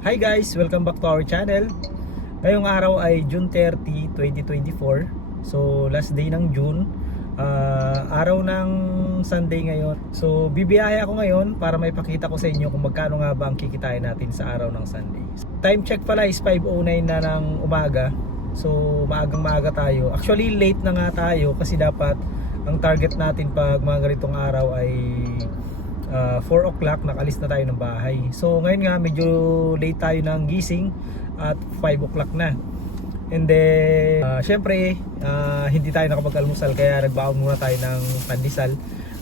Hi guys! Welcome back to our channel. Ngayong araw ay June 30, 2024. So last day ng June. Ah, araw ng Sunday ngayon. So bibiyahe ako ngayon para may pakita ko sa inyo kung magkano nga ba ang kikitain natin sa araw ng Sunday. Time check pala is 5.09 na ng umaga. So maagang maaga tayo. Actually late na nga tayo kasi dapat ang target natin pag mga ganitong araw ay uh, 4 o'clock nakalis na tayo ng bahay. So ngayon nga medyo late tayo ng gising at 5 o'clock na. And then uh, syempre uh, hindi tayo nakapag-almusal kaya nagbaon muna tayo ng pandesal.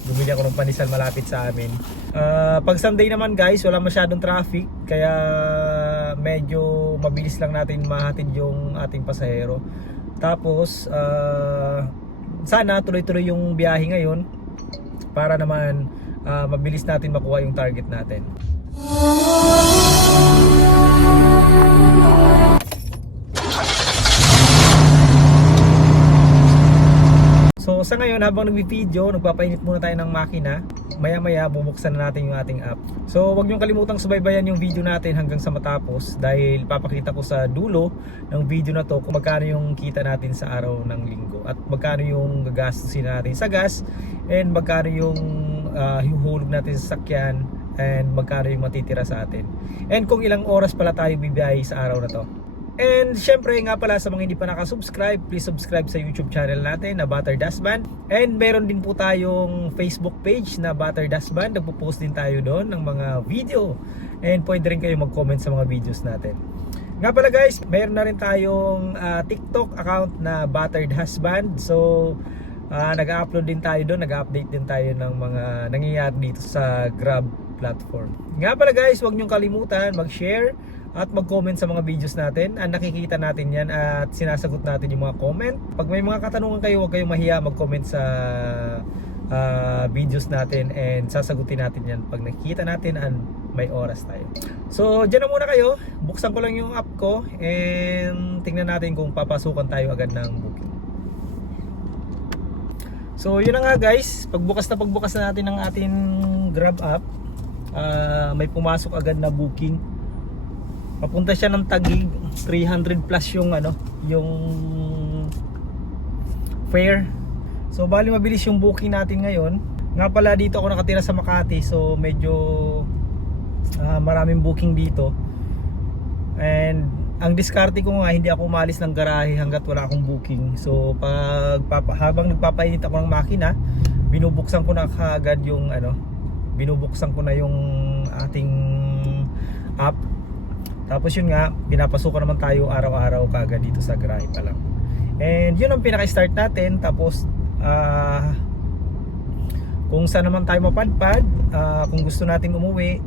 Bumili ako ng pandesal malapit sa amin. Uh, pag Sunday naman guys wala masyadong traffic kaya medyo mabilis lang natin mahatid yung ating pasahero. Tapos uh, sana tuloy-tuloy yung biyahe ngayon para naman ah, mabilis natin makuha yung target natin. So sa ngayon habang nagbi-video, nagpapainit muna tayo ng makina. Maya-maya bubuksan na natin yung ating app. So wag niyong kalimutang subaybayan yung video natin hanggang sa matapos dahil papakita ko sa dulo ng video na to kung magkano yung kita natin sa araw ng linggo at magkano yung gagastusin natin sa gas and magkano yung uh, hihuhulog natin sa sakyan and magkano yung matitira sa atin. And kung ilang oras pala tayo bibiyahe sa araw na to. And syempre nga pala sa mga hindi pa nakasubscribe, please subscribe sa YouTube channel natin na Butter Dasband. And meron din po tayong Facebook page na Butter Dasband. Nagpo-post din tayo doon ng mga video. And pwede rin kayo mag-comment sa mga videos natin. Nga pala guys, meron na rin tayong ah, TikTok account na Battered Husband. So, ah, nag-upload din tayo doon, nag-update din tayo ng mga nangyayari dito sa Grab platform. Nga pala guys, huwag niyong kalimutan mag-share at mag-comment sa mga videos natin. Ang nakikita natin yan at sinasagot natin yung mga comment. Pag may mga katanungan kayo, huwag kayong mahiya mag-comment sa ah, videos natin and sasagutin natin yan pag nakikita natin and may oras tayo. So, dyan na muna kayo. Buksan ko lang yung app ko and tingnan natin kung papasukan tayo agad ng booking. So, yun na nga guys. Pagbukas na pagbukas na natin ng ating Grab app, ah, may pumasok agad na booking. Papunta siya ng Tagig, 300 plus yung ano, yung fare. So bali mabilis yung booking natin ngayon. Nga pala dito ako nakatira sa Makati, so medyo ah, maraming booking dito. And ang diskarte ko nga hindi ako umalis ng garahe hanggat wala akong booking. So pag papa, habang nagpapainit ako ng makina, binubuksan ko na kaagad yung ano, binubuksan ko na yung ating app. Tapos yun nga, pinapasukan naman tayo araw-araw kaagad dito sa garahe pa lang. And yun ang pinaka-start natin. Tapos ah kung saan naman tayo mapadpad, ah, kung gusto nating umuwi,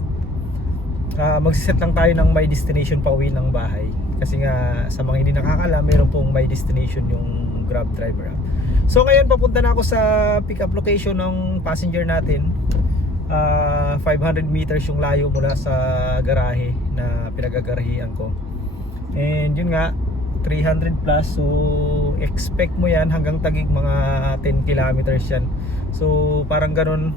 uh, magsiset lang tayo ng my destination pa uwi ng bahay. Kasi nga sa mga hindi nakakala, meron pong my destination yung Grab driver app. So ngayon papunta na ako sa pick up location ng passenger natin. Ah, 500 meters yung layo mula sa garahe na pinagagarahian ko. And yun nga, 300 plus so expect mo yan hanggang tagig mga 10 kilometers yan so parang ganun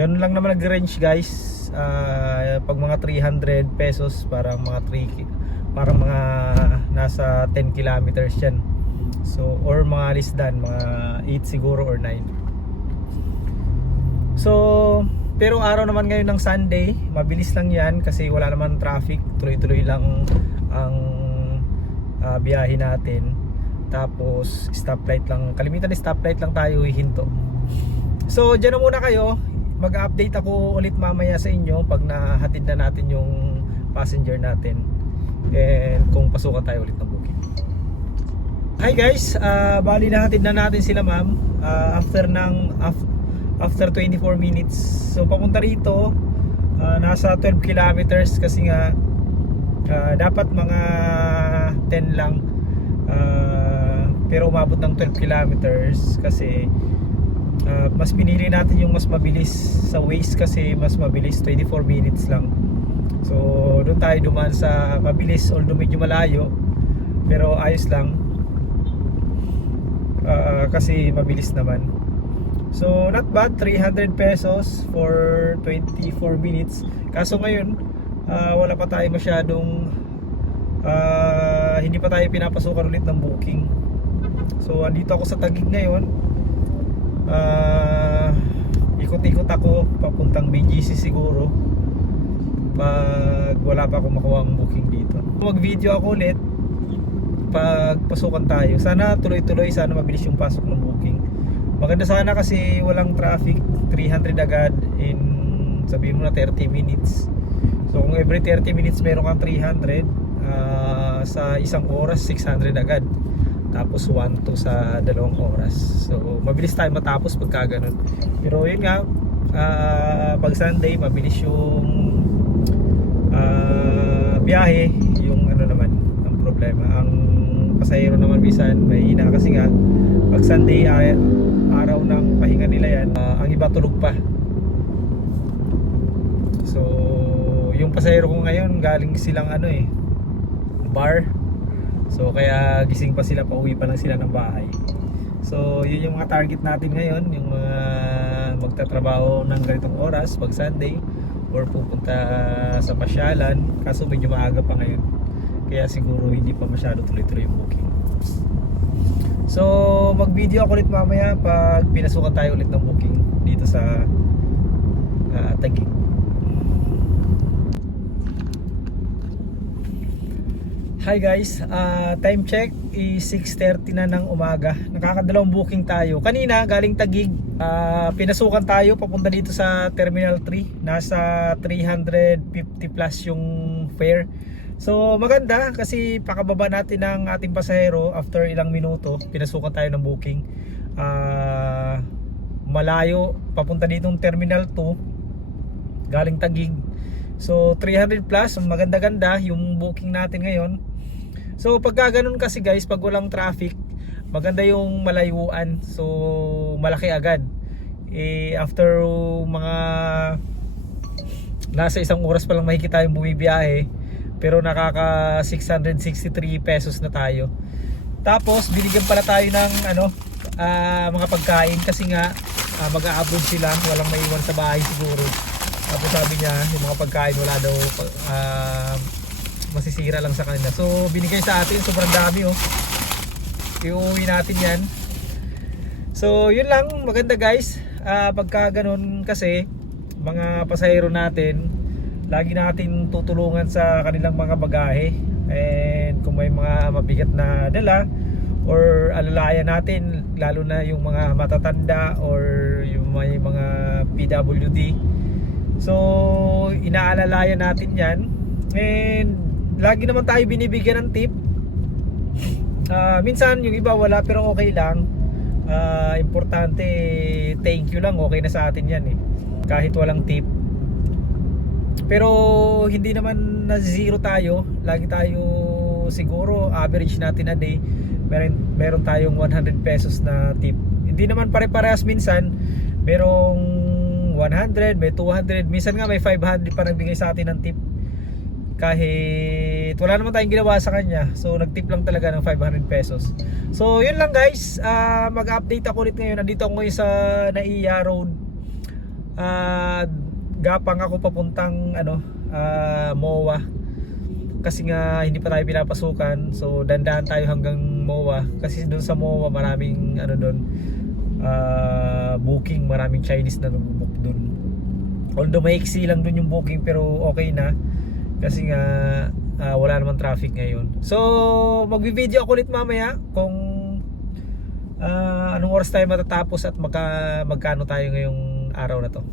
ganun lang naman nag-range guys Ah, pag mga 300 pesos parang mga 3 ki- parang mga nasa 10 kilometers yan. So or mga less than mga 8 siguro or 9 so pero araw naman ngayon ng Sunday mabilis lang yan kasi wala naman traffic. Tuloy-tuloy lang ang ah, biyahe natin. Tapos stoplight lang kalimitan stoplight lang tayo hihinto so dyan na muna kayo. Mag-update ako ulit mamaya sa inyo pag nahatid na natin yung passenger natin and kung pasukan tayo ulit ng booking Hi guys, ah bali nahatid na natin sila ma'am ah, after ng af- after 24 minutes. So papunta rito ah, nasa 12 kilometers kasi nga ah, dapat mga 10 lang. Ah, pero umabot ng 12 kilometers kasi ah, mas pinili natin yung mas mabilis sa Waze kasi mas mabilis 24 minutes lang. So doon tayo dumaan sa mabilis although medyo malayo pero ayos lang. Ah, kasi mabilis naman. So not bad 300 pesos for 24 minutes. Kaso ngayon ah, wala pa tayo masyadong ah, hindi pa tayo pinapasukan ulit ng booking. So andito ako sa Tagig ngayon. Ah, ikot-ikot ako papuntang BGC siguro pag wala pa akong makuha ang booking dito. Mag video ako ulit pag pasukan tayo. Sana tuloy-tuloy sana mabilis yung pasok ng booking. Maganda sana kasi walang traffic 300 agad in sabihin mo na 30 minutes. So kung every 30 minutes meron kang 300 ah, sa isang oras 600 agad. Tapos 1 to sa dalawang oras. So mabilis tayo matapos pagka ganun. Pero yun nga ah, pag Sunday mabilis yung biyahe yung ano naman ang problema. Ang pasahero naman bisan may hina kasi nga pag Sunday ay, araw ng pahinga nila yan ah, ang iba tulog pa. So yung pasahero ko ngayon galing silang ano eh bar. So kaya gising pa sila pauwi pa lang sila ng bahay. So yun yung mga target natin ngayon yung mga magtatrabaho ng ganitong oras pag Sunday or pupunta sa pasyalan. Kaso medyo maaga pa ngayon. Kaya siguro hindi pa masyado tuloy-tuloy yung booking. So mag video ako ulit mamaya pag pinasukan tayo ulit ng booking dito sa uh, Taguig Hi guys, Ah, time check is 6.30 na ng umaga. Nakakadalawang booking tayo. Kanina galing Tagig. Ah, Pinasukan tayo papunta dito sa Terminal 3 Nasa 350 plus yung fare. So maganda kasi pakababa natin ng ating pasahero After ilang minuto. Pinasukan tayo ng booking. Ah, Malayo Papunta dito ng Terminal 2 Galing Tagig. So 300 plus, maganda-ganda yung booking natin ngayon. So pagka ganun kasi guys, pag walang traffic, maganda yung malayuan. So malaki agad. Eh after mga nasa isang oras pa lang makikita yung bumibiyahe, pero nakaka 663 pesos na tayo. Tapos binigyan pala tayo ng ano, ah, mga pagkain kasi nga ah, mag-aabroad sila, walang maiwan sa bahay siguro. Tapos sabi niya, yung mga pagkain wala daw ah, masisira lang sa kanila. So binigay sa atin, sobrang dami oh. Iuwi natin yan. So yun lang, maganda guys. Ah, pagka ganun kasi, mga pasahero natin, lagi natin tutulungan sa kanilang mga bagahe. And kung may mga mabigat na dala, or alalayan natin, lalo na yung mga matatanda or yung may mga PWD, So, inaalalayan natin yan. And, lagi naman tayo binibigyan ng tip. Ah, minsan, yung iba wala pero okay lang. Ah, importante, thank you lang. Okay na sa atin yan eh. Kahit walang tip. Pero, hindi naman na zero tayo. Lagi tayo, siguro, average natin a day. Meron, meron tayong 100 pesos na tip. Hindi naman pare-parehas minsan. Merong 100, may 200, minsan nga may 500 pa nagbigay sa atin ng tip. Kahit wala naman tayong ginawa sa kanya. So nagtip lang talaga ng 500 pesos. So yun lang guys, Ah, mag-update ako ulit ngayon. Nandito ako ngayon sa Naiya Road. Ah, gapang ako papuntang ano, ah, MOA. Kasi nga hindi pa tayo pinapasukan. So dandahan tayo hanggang MOA kasi doon sa MOA maraming ano doon ah, booking, maraming Chinese na nagbo-book doon. Although maiksi lang doon yung booking pero okay na kasi nga ah, wala naman traffic ngayon. So magvi-video ako ulit mamaya kung ah, anong oras tayo matatapos at magka, magkano tayo ngayong araw na to.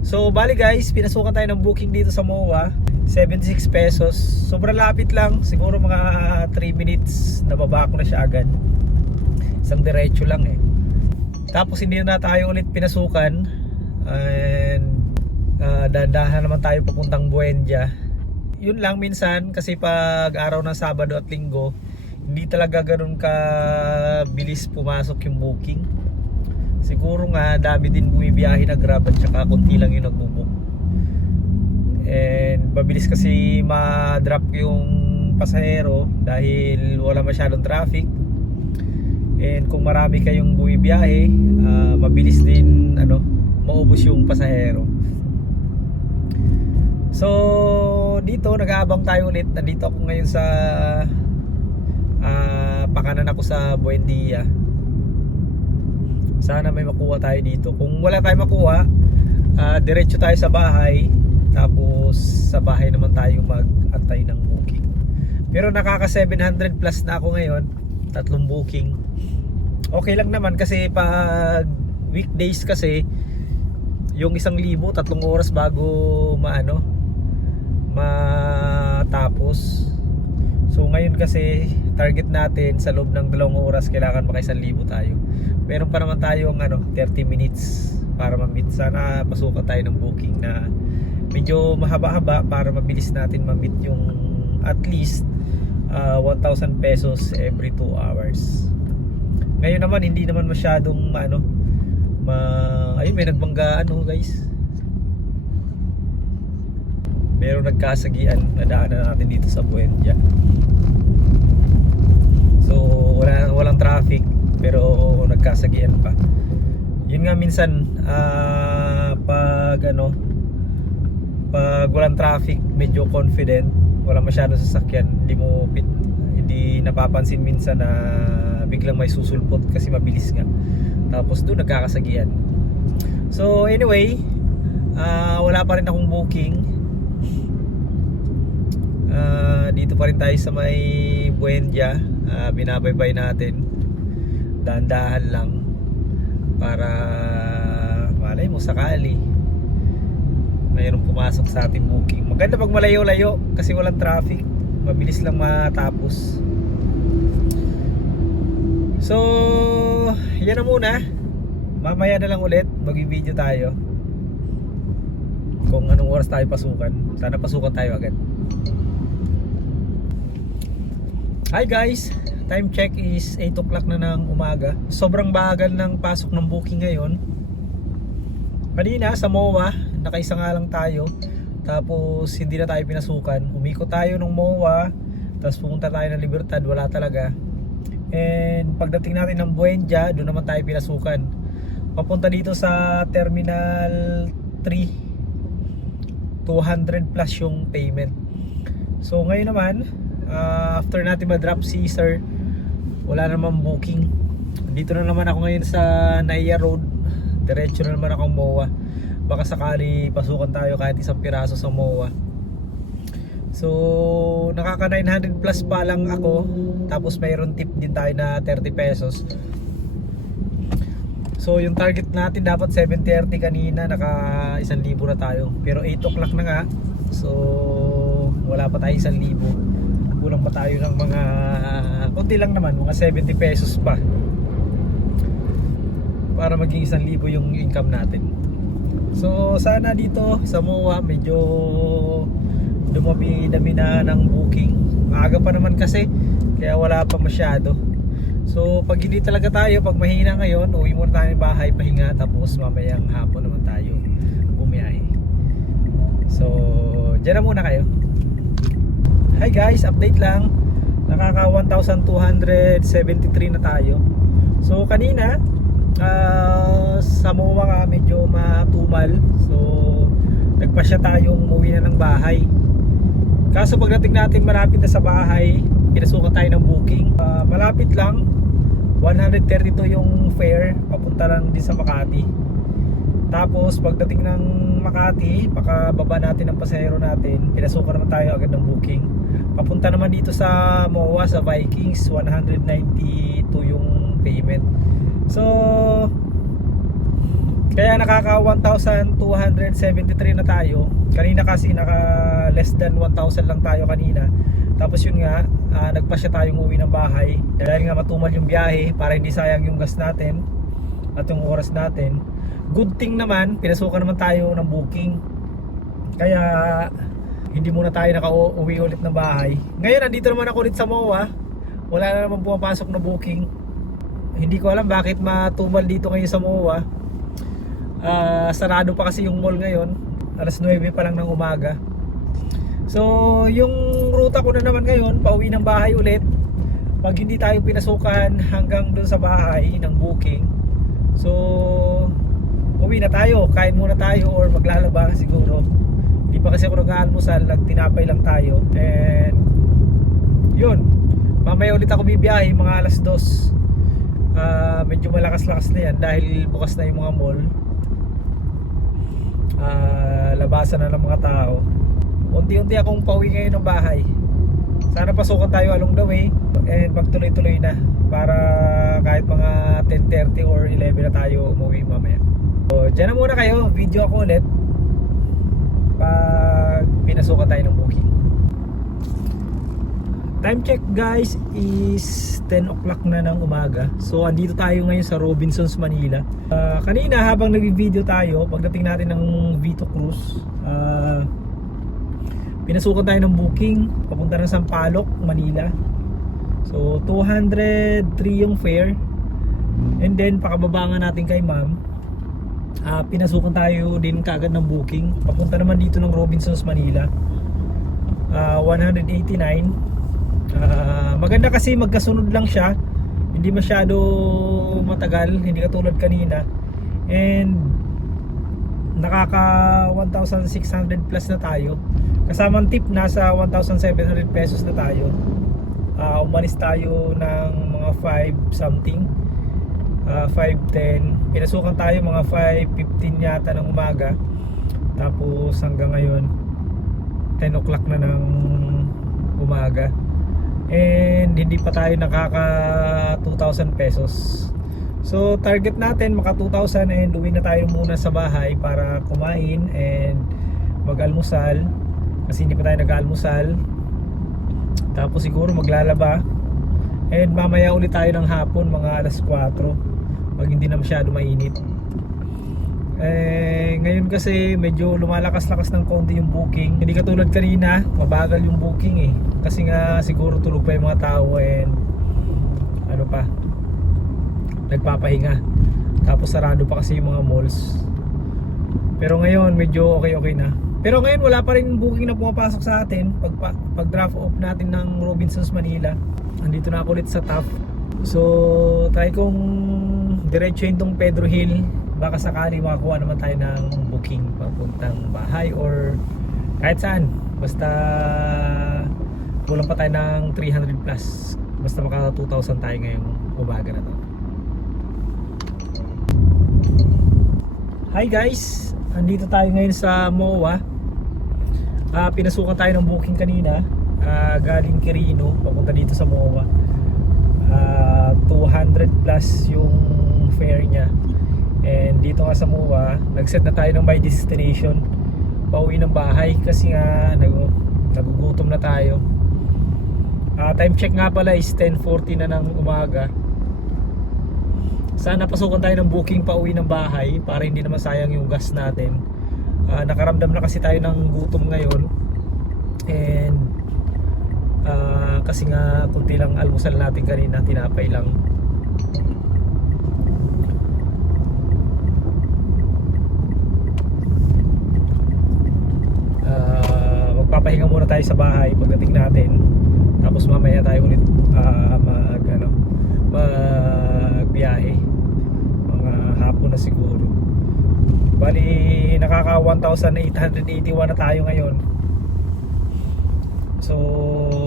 So bali guys, pinasukan tayo ng booking dito sa MOA 76 pesos. Sobrang lapit lang. Siguro mga 3 minutes Nababa ko na siya agad. Isang diretso lang eh. Tapos hindi na tayo ulit pinasukan. And uh, Dandahan naman tayo papuntang Buendia Yun lang minsan Kasi pag araw ng Sabado at Linggo Hindi talaga ganun ka Bilis pumasok yung booking Siguro nga dami din bumibiyahe na grab at saka konti lang yung nagbubook. And mabilis kasi ma-drop yung pasahero dahil wala masyadong traffic. And kung marami kayong bumibiyahe, ah, mabilis din ano, maubos yung pasahero. So, dito nag-aabang tayo ulit. Nandito ako ngayon sa ah, pakanan ako sa Buendia. Sana may makuha tayo dito. Kung wala tayo makuha, ah, diretso tayo sa bahay. Tapos sa bahay naman tayo mag-antay ng booking. Pero nakaka 700 plus na ako ngayon. Tatlong booking. Okay lang naman kasi pag weekdays kasi yung isang libo, tatlong oras bago maano matapos. So ngayon kasi target natin sa loob ng dalawang oras kailangan maka isang libo tayo. Meron pa naman tayong ano 30 minutes para ma-meet. Sana pasukan tayo ng booking na medyo mahaba-haba para mabilis natin ma-meet yung at least uh, 1,000 pesos every 2 hours. Ngayon naman hindi naman masyadong ano ma ayun may nagbanggaan oh guys. Merong nagkasagian na daanan natin dito sa Buendia. So wala walang traffic pero nagkasagian pa. Yun nga minsan ah, pag ano pag walang traffic medyo confident wala masyadong sasakyan hindi mo hindi napapansin minsan na biglang may susulpot kasi mabilis nga tapos doon nagkakasagian. So anyway ah, wala pa rin akong booking. Ah, dito pa rin tayo sa may Buendia Ah, binabaybay natin. Dahan-dahan lang. Para malay mo sakali. Mayroong pumasok sa ating booking. Maganda pag malayo-layo kasi walang traffic. Mabilis lang matapos so yan na muna mamaya na lang ulit mag-video tayo kung anong oras tayo pasukan sana pasukan tayo agad Hi guys, time check is 8 o'clock na ng umaga. Sobrang bagal ng pasok ng booking ngayon. Kanina sa MOA, nakaisa nga lang tayo. Tapos hindi na tayo pinasukan. Umikot tayo ng MOA, tapos pumunta tayo ng Libertad, wala talaga. And pagdating natin ng Buendia, doon naman tayo pinasukan. Papunta dito sa Terminal 3, 200 plus yung payment. So ngayon naman, uh, after natin ma-drop si sir wala namang booking. Dito na naman ako ngayon sa Naya Road. Diretso na naman akong MOA. Baka sakali pasukan tayo kahit isang piraso sa MOA. So nakaka 900 plus pa lang ako. Tapos mayroon tip din tayo na 30 pesos. So yung target natin dapat 7.30 kanina naka 1,000 na tayo. Pero 8 o'clock na nga so wala pa tayo 1,000 kulang pa tayo ng mga konti lang naman mga 70 pesos pa. Para maging 1,000 yung income natin. So sana dito sa MOA medyo dumami-dami na ng booking. Maaga pa naman kasi kaya wala pa masyado so pag hindi talaga tayo pag mahina ngayon uwi muna tayo ng bahay pahinga tapos mamayang hapon naman tayo bumiyahe so dyan na muna kayo Hi guys, update lang. Nakaka 1,273 na tayo. So kanina, ah, sa MOA nga medyo matumal. So nagpasya tayong umuwi na ng bahay. Kaso pagdating natin malapit na sa bahay, pinasukan tayo ng booking. Ah, malapit lang. 132 yung fare papunta lang din sa Makati. Tapos pagdating ng Makati, pakababa natin ang pasahero natin, pinasukan naman tayo agad ng booking. Papunta naman dito sa MOA sa Vikings, 192 yung payment. So kaya nakaka 1,273 na tayo. Kanina kasi naka less than 1,000 lang tayo kanina. Tapos yun nga, ah, nagpasya tayong uwi ng bahay. Dahil nga matumal yung biyahe para hindi sayang yung gas natin at yung oras natin. Good thing naman, pinasukan naman tayo ng booking. Kaya hindi muna tayo naka-uwi ulit ng bahay. Ngayon, nandito naman ako ulit sa MOA. Wala na naman pumapasok na booking. Hindi ko alam bakit matumal dito ngayon sa MOA. Ah, sarado pa kasi yung mall ngayon. Alas 9 pa lang ng umaga. So, yung ruta ko na naman ngayon, pauwi ng bahay ulit. Pag hindi tayo pinasukan hanggang doon sa bahay ng booking. So, uwi na tayo. Kain muna tayo or maglalaba siguro. Di pa kasi ako nag-aalmusal, nagtinapay lang tayo. And yun, mamaya ulit ako bibiyahe mga alas dos. Ah, medyo malakas-lakas na yan dahil bukas na yung mga mall. Ah, labasan na ng mga tao. Unti-unti akong pauwi ngayon ng bahay. Sana pasukan tayo along the way and magtuloy-tuloy na para kahit mga 10.30 or 11 na tayo umuwi mamaya. So, dyan na muna kayo. Video ako ulit pag pinasukan tayo ng booking. Time check guys is 10 o'clock na ng umaga. So andito tayo ngayon sa Robinsons, Manila. Ah, kanina habang nag-video tayo, pagdating natin ng Vito Cruz, ah, pinasukan tayo ng booking papunta ng Sampaloc, Manila. So 203 yung fare. And then pakababa nga natin kay ma'am. Ah, pinasukan tayo din kagad ng booking. Papunta naman dito ng Robinsons, Manila. Ah, 189. Ah, maganda kasi magkasunod lang siya. Hindi masyado matagal, hindi katulad kanina. And nakaka 1,600 plus na tayo. Kasamang tip nasa 1,700 pesos na tayo. Ah, umalis tayo ng mga 5 something. Ah, 5.10. Pinasukan tayo mga 5.15 yata ng umaga. Tapos hanggang ngayon 10 o'clock na ng umaga and hindi pa tayo nakaka 2,000 pesos so target natin maka 2,000 and uwi na tayo muna sa bahay para kumain and mag-almusal. Kasi hindi pa tayo nag-almusal tapos siguro maglalaba. And mamaya ulit tayo ng hapon mga alas 4 pag hindi na masyado mainit. Eh, ngayon kasi medyo lumalakas-lakas ng konti yung booking. Hindi katulad kanina, mabagal yung booking eh. Kasi nga siguro tulog pa yung mga tao and ano pa, nagpapahinga. Tapos sarado pa kasi yung mga malls. Pero ngayon medyo okay-okay na. Pero ngayon wala pa rin booking na pumapasok sa atin pag, pag drop off natin ng Robinsons Manila. Andito na ako ulit sa top. So, try kong diretsuhin tong Pedro Hill baka sakali makakuha naman tayo ng booking papuntang bahay or kahit saan basta kulang pa tayo ng 300 plus basta maka 2,000 tayo ngayong umaga na to Hi guys. Andito tayo ngayon sa MOA. Ah, pinasukan tayo ng booking kanina. Ah, galing Quirino papunta dito sa MOA. Ah, 200 plus yung fare niya. And dito nga sa MUA, nag-set na tayo ng my destination. Pauwi ng bahay kasi nga nag nagugutom na tayo. Ah, time check nga pala is 10:40 na ng umaga. Sana pasukan tayo ng booking pauwi ng bahay para hindi naman sayang yung gas natin. Ah, nakaramdam na kasi tayo ng gutom ngayon. And ah, kasi nga kunti lang almusal natin kanina, tinapay lang. Ah, magpapahinga muna tayo sa bahay pagdating natin tapos mamaya tayo ulit ah, mag ano magbiyahe hapon na siguro. Bali nakaka 1,881 na tayo ngayon. So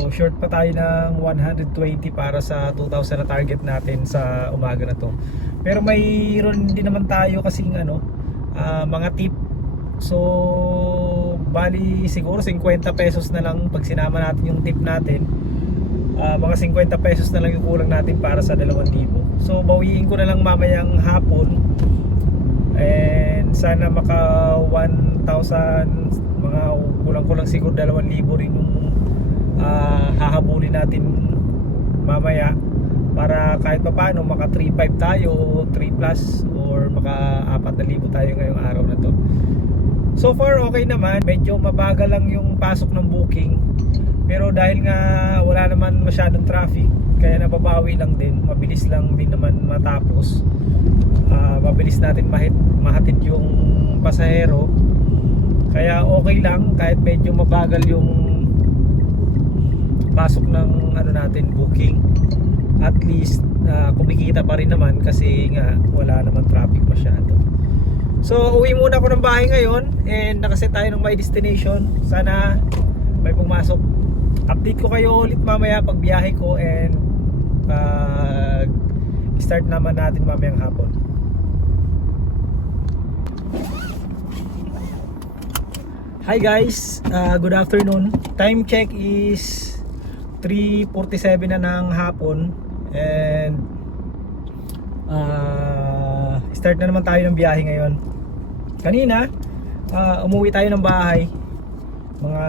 short pa tayo ng 120 para sa 2,000 na target natin sa umaga na to. Pero mayroon din naman tayo kasing ano ah, mga tip. So, bali siguro 50 pesos na lang pag sinama natin yung tip natin. Ah, mga 50 pesos na lang yung kulang natin para sa 2,000. So, bawiin ko na lang mamayang hapon. And sana maka 1,000 mga kulang-kulang siguro 2,000 rin yung ah, hahabulin natin mamaya para kahit pa paano maka 3.5 tayo o 3 plus or maka 4,000 tayo ngayong araw na to So far okay naman, medyo mabagal lang yung pasok ng booking. Pero dahil nga wala naman masyadong traffic, kaya nababawi lang din, mabilis lang din naman matapos. Ah, mabilis natin mahit, mahatid yung pasahero. Kaya okay lang kahit medyo mabagal yung pasok ng ano natin booking. At least ah, kumikita pa rin naman kasi nga wala naman traffic masyado. So uwi muna ako ng bahay ngayon and nakaset tayo ng my destination. Sana may pumasok. Update ko kayo ulit mamaya pag biyahe ko and pag start naman natin mamayang hapon. Hi guys, uh, good afternoon. Time check is 3.47 na ng hapon and uh, start na naman tayo ng biyahe ngayon. Kanina, uh, umuwi tayo ng bahay mga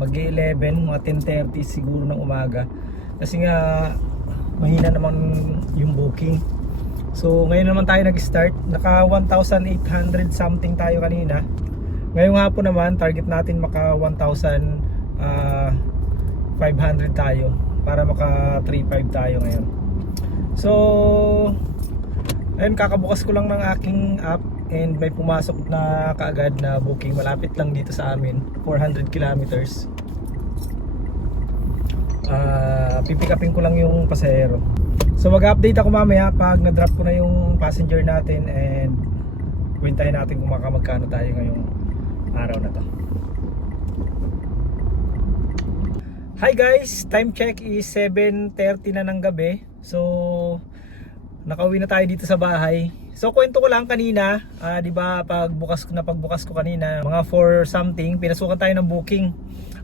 mag 11 mga 10.30 siguro ng umaga. Kasi nga mahina naman yung booking. So ngayon naman tayo nag-start. Naka 1,800 something tayo kanina. Ngayong hapon naman target natin maka 1,500 tayo para maka 3.5 tayo ngayon. So ayun kakabukas ko lang ng aking app and may pumasok na kaagad na booking malapit lang dito sa amin 400 kilometers. Uh, pipikapin ko lang yung pasahero. So mag update ako mamaya pag na drop ko na yung passenger natin and kwentahin natin kung makamagkano tayo ngayong araw na to. Hi guys, time check is 7.30 na ng gabi. So nakauwi na tayo dito sa bahay. So kwento ko lang kanina, ah, 'di ba pagbukas ko na pagbukas ko kanina, mga 4 something, pinasukan tayo ng booking.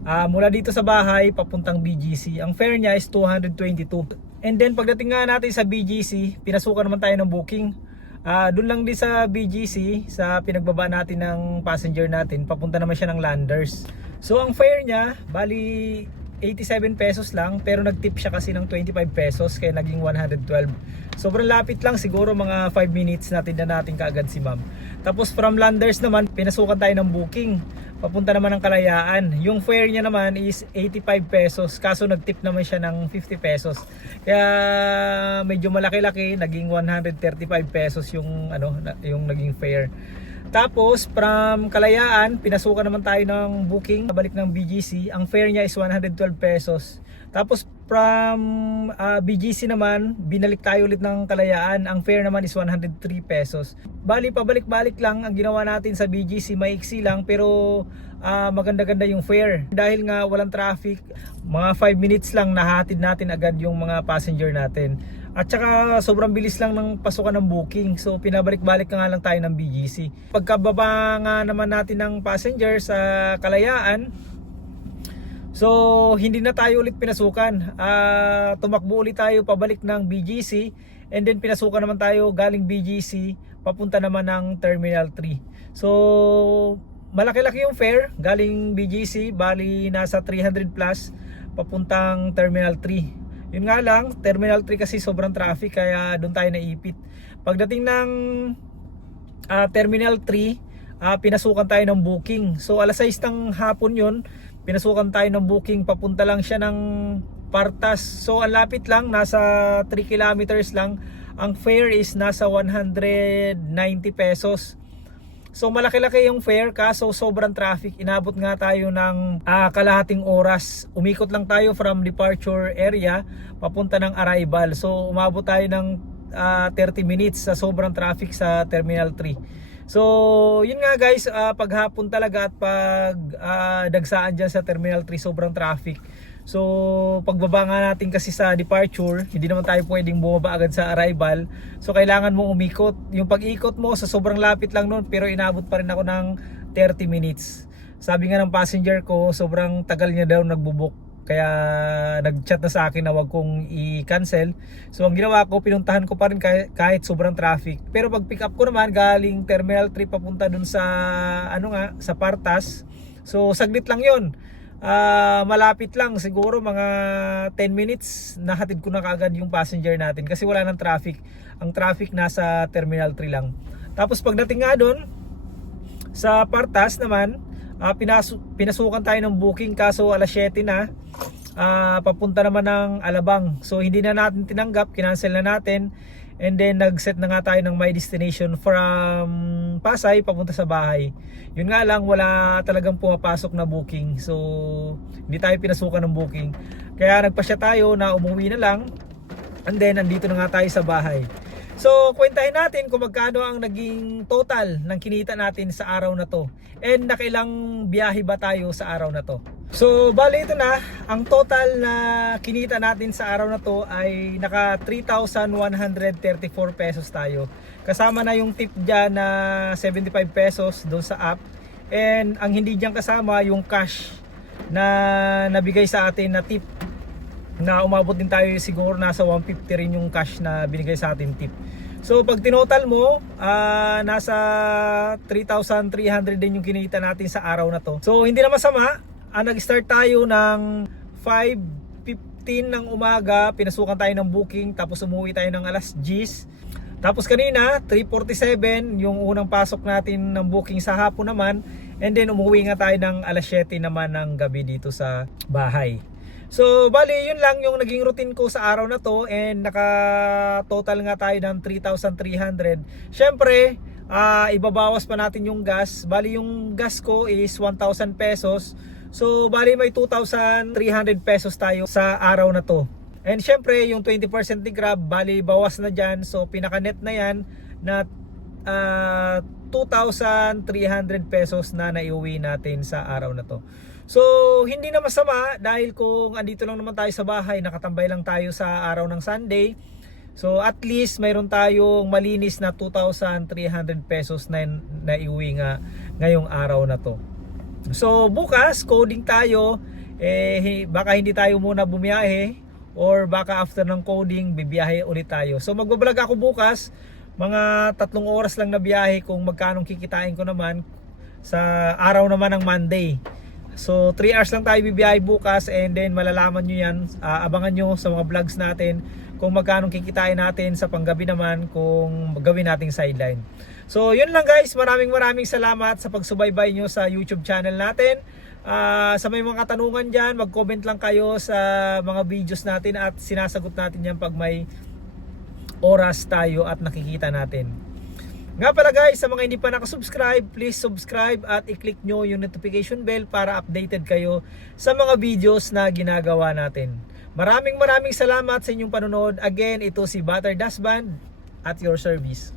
Ah, mula dito sa bahay papuntang BGC. Ang fare niya is 222. And then pagdating nga natin sa BGC, pinasukan naman tayo ng booking. Ah, doon lang din sa BGC, sa pinagbaba natin ng passenger natin, papunta naman siya ng Landers. So ang fare niya, bali 87 pesos lang pero nagtip siya kasi ng 25 pesos kaya naging 112 sobrang lapit lang siguro mga 5 minutes natin na natin kaagad si ma'am. Tapos from Landers naman pinasukan tayo ng booking. Papunta naman ng Kalayaan. Yung fare niya naman is 85 pesos kaso nagtip naman siya ng 50 pesos. Kaya medyo malaki-laki naging 135 pesos yung ano yung naging fare tapos from Kalayaan, pinasukan naman tayo ng booking, balik ng BGC. Ang fare niya is 112 pesos. Tapos from uh, BGC naman, binalik tayo ulit ng Kalayaan. Ang fare naman is 103 pesos. Bali pabalik-balik lang ang ginawa natin sa BGC, maiksi lang pero uh, maganda-ganda yung fare. Dahil nga walang traffic, mga 5 minutes lang nahatid natin agad yung mga passenger natin. At saka sobrang bilis lang ng pasukan ng booking. So pinabalik-balik nga lang tayo ng BGC. Pagkababa nga naman natin ng passenger sa Kalayaan, So hindi na tayo ulit pinasukan. Ah, tumakbo ulit tayo pabalik ng BGC and then pinasukan naman tayo galing BGC papunta naman ng Terminal 3. So malaki-laki yung fare galing BGC bali nasa 300 plus papuntang Terminal 3. Yun nga lang, Terminal 3 kasi sobrang traffic kaya doon tayo naipit. Pagdating ng ah, Terminal 3, ah, pinasukan tayo ng booking. So alas 6 ng hapon yun, pinasukan tayo ng booking. Papunta lang siya ng Partas. So ang lapit lang, nasa 3 kilometers lang. Ang fare is nasa 190 pesos. So malaki-laki yung fare kaso sobrang traffic. Inabot nga tayo ng ah, kalahating oras. Umikot lang tayo from departure area papunta ng arrival. So umabot tayo ng ah, 30 minutes sa sobrang traffic sa Terminal 3. So yun nga guys, ah, paghapon talaga at pag ah, dagsaan dyan sa Terminal 3 sobrang traffic. So pagbaba nga natin kasi sa departure, hindi naman tayo pwedeng bumaba agad sa arrival. So kailangan mo umikot. Yung pag-ikot mo sa sobrang lapit lang noon pero inabot pa rin ako ng 30 minutes. Sabi nga ng passenger ko, sobrang tagal niya daw nagbubuk. Kaya nag-chat na sa akin na wag kong i-cancel. So ang ginawa ko, pinuntahan ko pa rin kahit, kahit sobrang traffic. Pero pag pick up ko naman galing Terminal 3 papunta dun sa ano nga, sa Partas. So saglit lang 'yon. Ah, malapit lang siguro mga 10 minutes nahatid ko na kaagad yung passenger natin kasi wala nang traffic. Ang traffic nasa Terminal 3 lang. Tapos pagdating nga doon sa Partas naman, ah, pinasu- pinasukan tayo ng booking kaso alas 7 na. Ah, papunta naman ng Alabang. So hindi na natin tinanggap, kinancel na natin. And then nag-set na nga tayo ng my destination from Pasay papunta sa bahay. Yun nga lang wala talagang pumapasok na booking. So hindi tayo pinasukan ng booking. Kaya nagpasya tayo na umuwi na lang. And then nandito na nga tayo sa bahay. So, kwentahin natin kung magkano ang naging total ng kinita natin sa araw na to. And nakailang biyahe ba tayo sa araw na to. So, bali ito na, ang total na kinita natin sa araw na to ay naka 3,134 pesos tayo. Kasama na yung tip dyan na 75 pesos doon sa app. And ang hindi dyan kasama yung cash na nabigay sa atin na tip na umabot din tayo siguro nasa 150 rin yung cash na binigay sa atin tip. So pag tinotal mo, ah, nasa 3,300 din yung kinita natin sa araw na to. So hindi na masama, ah, nag-start tayo ng 5.15 ng umaga, pinasukan tayo ng booking, tapos umuwi tayo ng alas 10. Tapos kanina, 3.47 yung unang pasok natin ng booking sa hapon naman. And then umuwi nga tayo ng alas 7 naman ng gabi dito sa bahay. So, bali, yun lang yung naging routine ko sa araw na to and naka-total nga tayo ng 3,300. Syempre, ah, ibabawas pa natin yung gas. Bali, yung gas ko is 1,000 pesos. So, bali may 2,300 pesos tayo sa araw na to. And syempre, yung 20% ni Grab, bali bawas na dyan. So, pinaka-net na yan na ah, 2,300 pesos na naiuwi natin sa araw na to. So, hindi na masama dahil kung andito lang naman tayo sa bahay, nakatambay lang tayo sa araw ng Sunday. So, at least mayroon tayong malinis na 2,300 pesos na naiuwi nga ngayong araw na to. So, bukas, coding tayo. Eh, baka hindi tayo muna bumiyahe or baka after ng coding, bibiyahe ulit tayo. So, magbablog ako bukas. Mga tatlong oras lang na biyahe kung magkano kikitain ko naman sa araw naman ng Monday. So 3 hours lang tayo bibiyahe bukas and then malalaman nyo yan, Ah, abangan nyo sa mga vlogs natin kung magkano kikitain natin sa panggabi naman kung gawin nating sideline. So yun lang guys, maraming maraming salamat sa pagsubaybay nyo sa YouTube channel natin. Ah, sa may mga katanungan dyan, mag-comment lang kayo sa mga videos natin at sinasagot natin yan pag may oras tayo at nakikita natin. Nga pala guys, sa mga hindi pa nakasubscribe, please subscribe at i-click nyo yung notification bell para updated kayo sa mga videos na ginagawa natin. Maraming maraming salamat sa inyong panonood. Again, ito si Butter Dasband at your service.